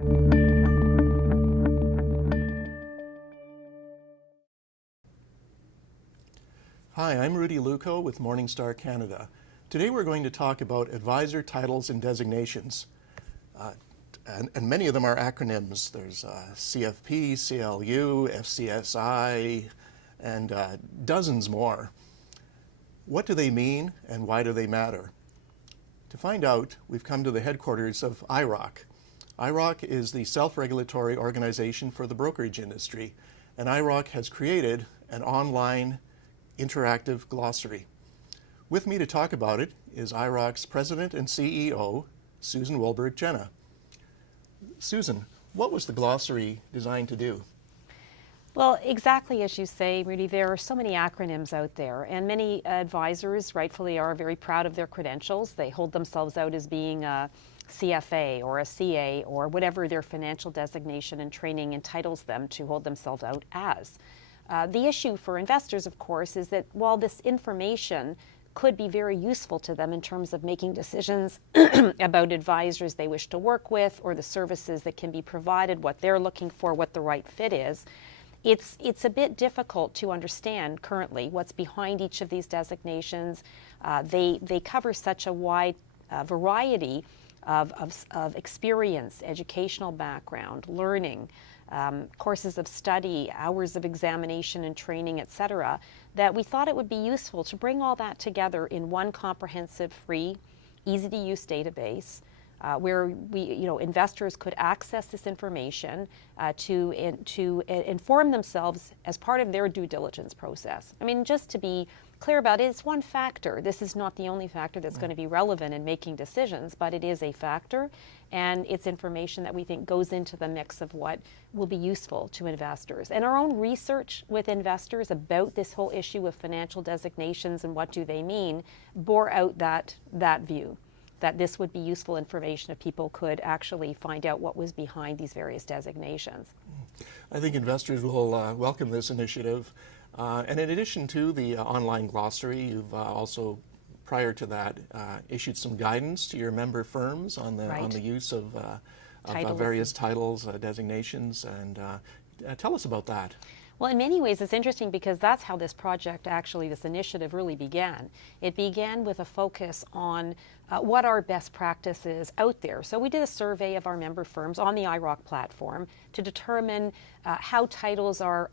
Hi, I'm Rudy Luukko with Morningstar Canada. Today we're going to talk about advisor titles and designations. And many of them are acronyms. There's CFP, CLU, FCSI, and dozens more. What do they mean and why do they matter? To find out, we've come to the headquarters of IIROC. IIROC is the self-regulatory organization for the brokerage industry, and IIROC has created an online interactive glossary. With me to talk about it is IIROC's President and CEO, Susan Wolburgh Jenah. Susan, what was the glossary designed to do? Well, exactly as you say, Rudy, there are so many acronyms out there, and many advisors rightfully are very proud of their credentials. They hold themselves out as being a CFA or a CA or whatever their financial designation and training entitles them to hold themselves out as. The issue for investors, of course, is that while this information could be very useful to them in terms of making decisions about advisors they wish to work with or the services that can be provided, what they're looking for, what the right fit is, it's a bit difficult to understand currently what's behind each of these designations. They cover such a wide variety of experience, educational background, learning, courses of study, hours of examination and training, etc., that we thought it would be useful to bring all that together in one comprehensive, free, easy-to-use database where investors could access this information to inform themselves as part of their due diligence process. I mean, just to be clear about it, it's one factor. This is not the only factor that's going to be relevant in making decisions, but it is a factor, and it's information that we think goes into the mix of what will be useful to investors. And our own research with investors about this whole issue of financial designations and what do they mean bore out that view, that this would be useful information if people could actually find out what was behind these various designations. I think investors will welcome this initiative. And in addition to the online glossary, you've also, prior to that, issued some guidance to your member firms on the use of various titles, designations, and tell us about that. Well, in many ways, it's interesting because that's how this project, actually, this initiative really began. It began with a focus on what are best practices out there. So we did a survey of our member firms on the IIROC platform to determine how titles are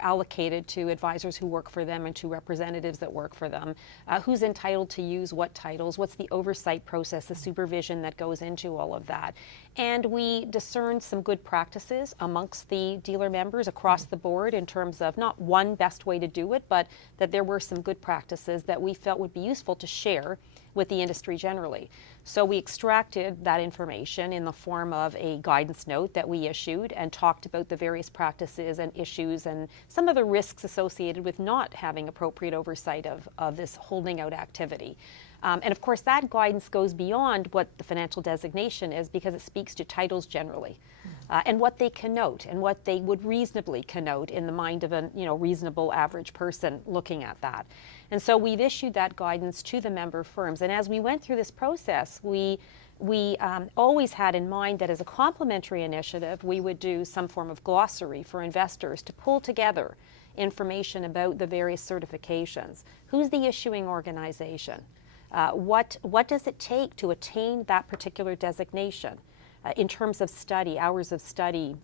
allocated to advisors who work for them and to representatives that work for them, who's entitled to use what titles, what's the oversight process, the supervision that goes into all of that. And we discerned some good practices amongst the dealer members across the board in terms of not one best way to do it, but that there were some good practices that we felt would be useful to share with the industry generally. So we extracted that information in the form of a guidance note that we issued and talked about the various practices and issues and some of the risks associated with not having appropriate oversight of this holding out activity. And of course that guidance goes beyond what the financial designation is because it speaks to titles generally and what they connote and what they would reasonably connote in the mind of a reasonable average person looking at that. And so we've issued that guidance to the member firms. And as we went through this process, we always had in mind that as a complementary initiative, we would do some form of glossary for investors to pull together information about the various certifications. Who's the issuing organization? What does it take to attain that particular designation in terms of study, hours of study,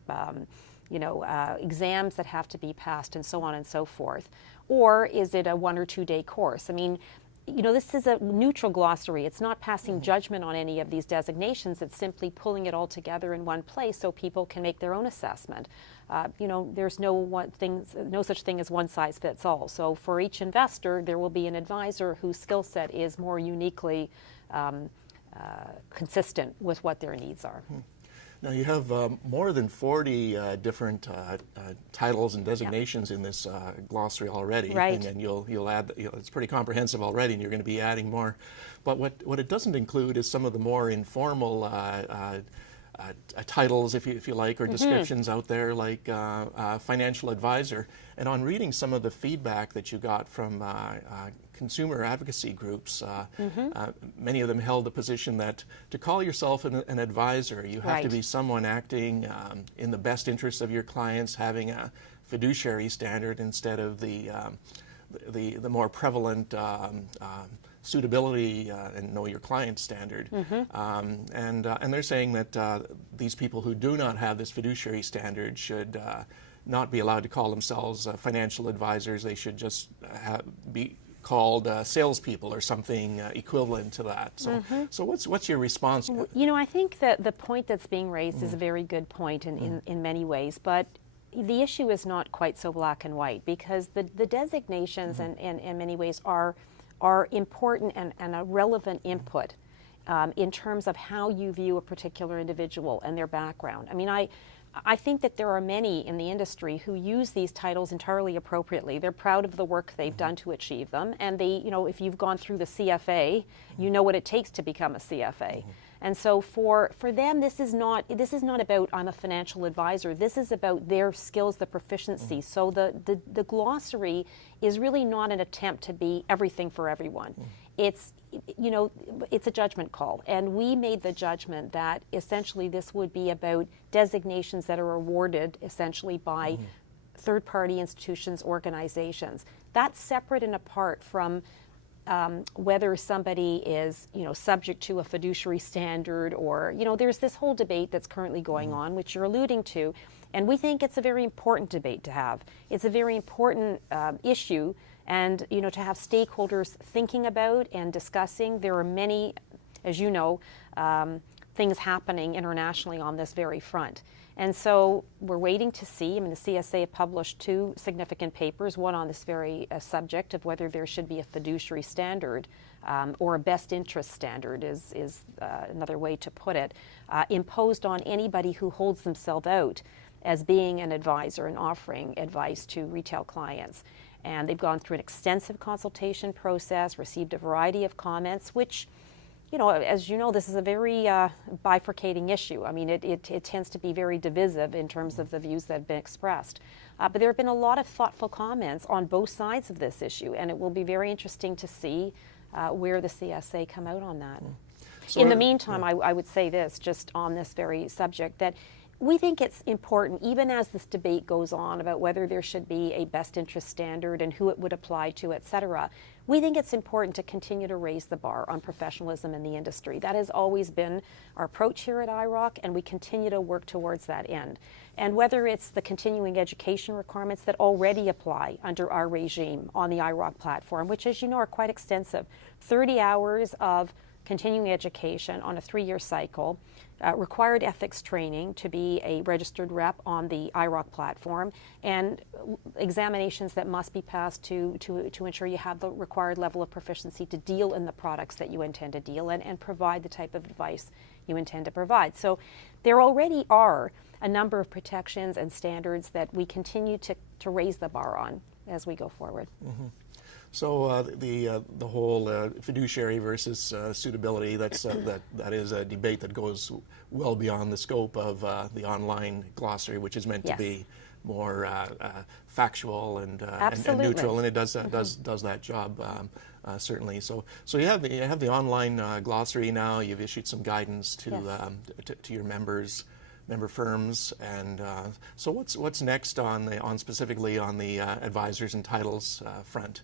exams that have to be passed, and so on and so forth? Or is it a 1 or 2 day course? I mean, this is a neutral glossary. It's not passing judgment on any of these designations. It's simply pulling it all together in one place so people can make their own assessment. There's no such thing as one size fits all. So for each investor, there will be an advisor whose skill set is more uniquely consistent with what their needs are. Now you have more than 40 different titles and designations in this glossary already, right. And you'll add. It's pretty comprehensive already, and you're going to be adding more. But what it doesn't include is some of the more informal titles, if you like, or descriptions out there, like financial advisor. And on reading some of the feedback that you got from consumer advocacy groups. Many of them held the position that to call yourself an advisor, you have to be someone acting in the best interest of your clients, having a fiduciary standard instead of the more prevalent suitability and know your client standard. And they're saying that these people who do not have this fiduciary standard should not be allowed to call themselves financial advisors. They should just be called salespeople or something equivalent to that. So, so what's your response? You know, I think that the point that's being raised is a very good point in many ways, but the issue is not quite so black and white, because the designations in many ways are important and a relevant input in terms of how you view a particular individual and their background. I mean, I think that there are many in the industry who use these titles entirely appropriately. They're proud of the work they've done to achieve them, and they, you know, if you've gone through the CFA, you know what it takes to become a CFA. And so for them, this is not about I'm a financial advisor. This is about their skills, the proficiency. So the glossary is really not an attempt to be everything for everyone. It's, you know, it's a judgment call, and we made the judgment that essentially this would be about designations that are awarded essentially by third-party institutions, organizations. That's separate and apart from whether somebody is, you know, subject to a fiduciary standard, or, you know, there's this whole debate that's currently going on, which you're alluding to, and we think it's a very important debate to have. It's a very important issue, and, you know, to have stakeholders thinking about and discussing. There are many, as you know, things happening internationally on this very front. And so we're waiting to see. I mean, the CSA have published 2 significant papers, one on this very subject of whether there should be a fiduciary standard or a best interest standard is another way to put it, imposed on anybody who holds themselves out as being an advisor and offering advice to retail clients. And they've gone through an extensive consultation process, received a variety of comments, which, you know, as you know, this is a very bifurcating issue. I mean, it tends to be very divisive in terms of the views that have been expressed. But there have been a lot of thoughtful comments on both sides of this issue, and it will be very interesting to see where the CSA come out on that. So in the meantime, I would say this, just on this very subject, that we think it's important, even as this debate goes on about whether there should be a best interest standard and who it would apply to, et cetera, we think it's important to continue to raise the bar on professionalism in the industry. That has always been our approach here at IIROC, and we continue to work towards that end. And whether it's the continuing education requirements that already apply under our regime on the IIROC platform, which, as you know, are quite extensive, 30 hours of continuing education on a 3-year cycle, required ethics training to be a registered rep on the IIROC platform, and examinations that must be passed to ensure you have the required level of proficiency to deal in the products that you intend to deal in and provide the type of advice you intend to provide. So there already are a number of protections and standards that we continue to raise the bar on as we go forward. So the whole fiduciary versus suitability, that is a debate that goes well beyond the scope of the online glossary, which is meant to be more factual and neutral, and it does that job certainly. So you have the online glossary now. You've issued some guidance to your member firms, and so what's next on specifically on the advisors and titles front?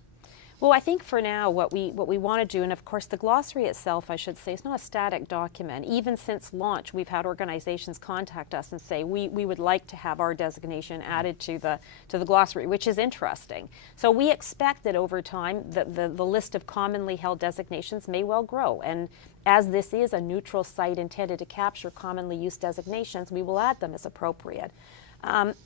Well, I think for now what we want to do, and of course the glossary itself, I should say, is not a static document. Even since launch, we've had organizations contact us and say we would like to have our designation added to the glossary, which is interesting. So we expect that over time the list of commonly held designations may well grow, and as this is a neutral site intended to capture commonly used designations, we will add them as appropriate.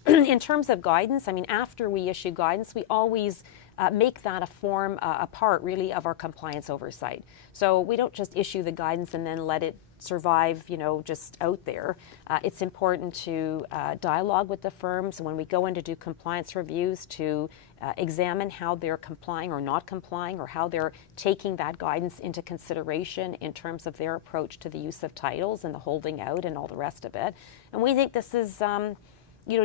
In terms of guidance, I mean, after we issue guidance, we always make that a part really of our compliance oversight. So we don't just issue the guidance and then let it survive, you know, just out there. It's important to dialogue with the firms when we go in to do compliance reviews, to examine how they're complying or not complying, or how they're taking that guidance into consideration in terms of their approach to the use of titles and the holding out and all the rest of it. And we think this is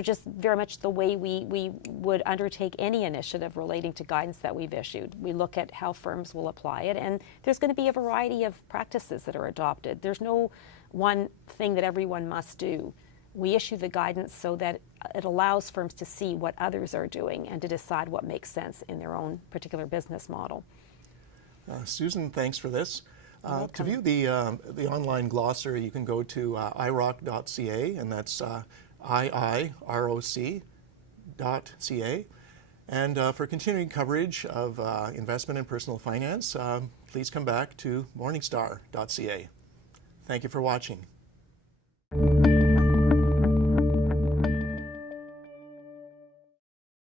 just very much the way we would undertake any initiative relating to guidance that we've issued. We look at how firms will apply it, and there's going to be a variety of practices that are adopted. There's no one thing that everyone must do. We issue the guidance so that it allows firms to see what others are doing and to decide what makes sense in their own particular business model. Susan, thanks for this. To view the online glossary, you can go to IIROC.ca, and that's IIROC.ca. And for continuing coverage of investment and personal finance, please come back to Morningstar.ca. Thank you for watching.